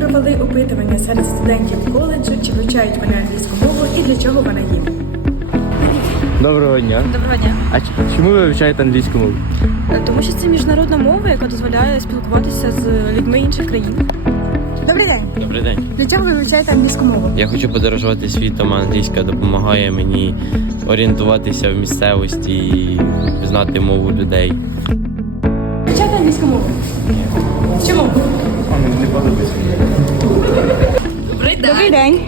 провели опитування серед студентів коледжу, чи вивчають вони англійську мову і для чого вона їм. Доброго дня. Доброго дня. А чому ви вивчаєте англійську мову? Е, Тому що це міжнародна мова, яка дозволяє спілкуватися з людьми інших країн. Добрий день. Добрий день. Для чого ви вивчаєте англійську мову? Я хочу подорожувати світом, а англійська допомагає мені орієнтуватися в місцевості і знати мову людей. Вивчаєте англійську мову? Добрий день.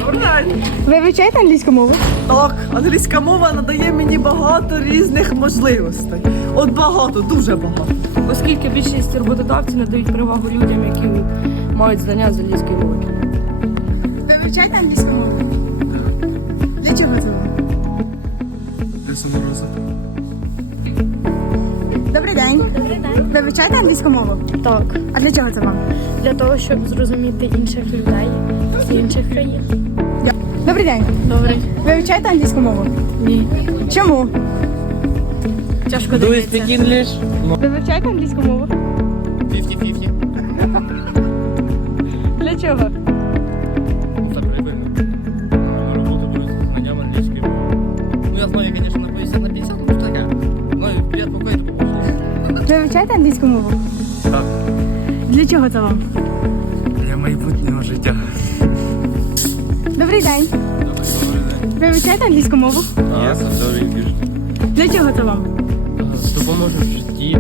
Ви вивчаєте англійську мову? Так, англійська мова надає мені багато різних можливостей. От багато, дуже багато. оскільки більшість роботодавців надають перевагу людям, які мають знання з англійської мови. Ви вивчаєте англійську мову? Для чого це? Для саморозвитку. Добрий день. Добрий день. Ви вивчаєте англійську мову? Так, А для чого це вам? для того, щоб зрозуміти інших людей з інших країн. Добрий день. Добре. Ви вивчаєте англійську мову? Ні. Чому? Тяжко Do you дається. speak English? Ви вивчаєте англійську мову? 50-50. Для чого? Це прикольно. На роботу беруть з знанням англійської мови. Ну, я знаю, звісно, на 50 на 50, ну таке. Ну, і привіт, покой. Ви вивчаєте англійську мову? Так. Для чого це вам? День. Ви вивчаєте англійську мову? Так, добрий вір. Для чого це вам? Допоможе в житті.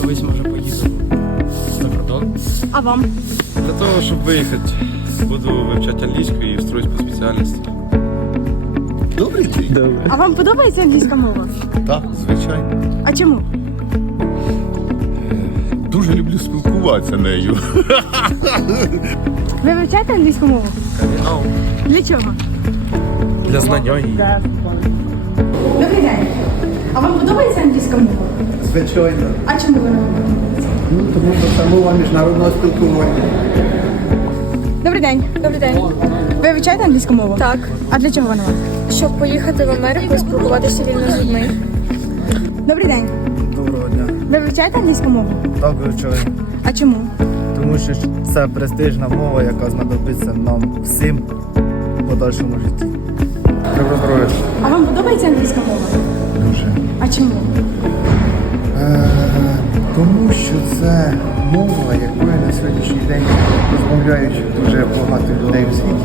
Колись може поїду за кордон. А вам? Для того, щоб виїхати, буду вивчати англійську і встроюсь по спеціальності. Добрий день. Добре. А вам подобається англійська мова? Так, звичайно. А чому? Дуже люблю спілкуватися нею. Ви вивчаєте англійську мову? Для чого? Для знання її. Добрий день. А вам подобається англійська мова? Звичайно. А чому ви не подобається? Ну, тому що це мова міжнародного спілкування. Добрий день. Добрий день. Ви вивчаєте англійську мову? Так, А для чого вона вам? щоб поїхати в Америку і спілкуватися вільно з людьми. Добрий день. Доброго дня. Ви вивчаєте англійську мову? Так вивчаю. А чому? Тому що це престижна мова, яка знадобиться нам всім в подальшому житті. Добро здоров'я. А вам подобається англійська мова? Дуже. А чому? Е, тому що це мова, якою на сьогоднішній день розмовляють дуже багато людей у світі.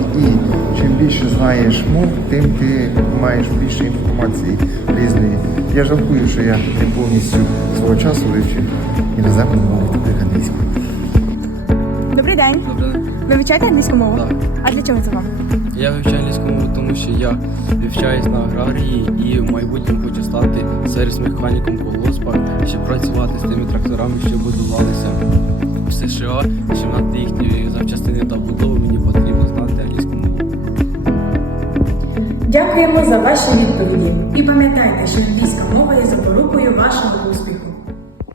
Більше знаєш мов, тим ти маєш більше інформації різної. Я жалкую, що я не повністю свого часу вивчив іноземну мову, як англійську. Добрий день. Ви вивчаєте англійську мову? Так. А для чого це вам? Я вивчаю англійську мову, тому що я вивчаюсь на аграрії і в майбутньому хочу стати сервіс-механіком по госпах, щоб працювати з тими тракторами, що будувалися в США, Дякуємо за ваші відповіді. І пам'ятайте, що англійська мова є запорукою вашого успіху.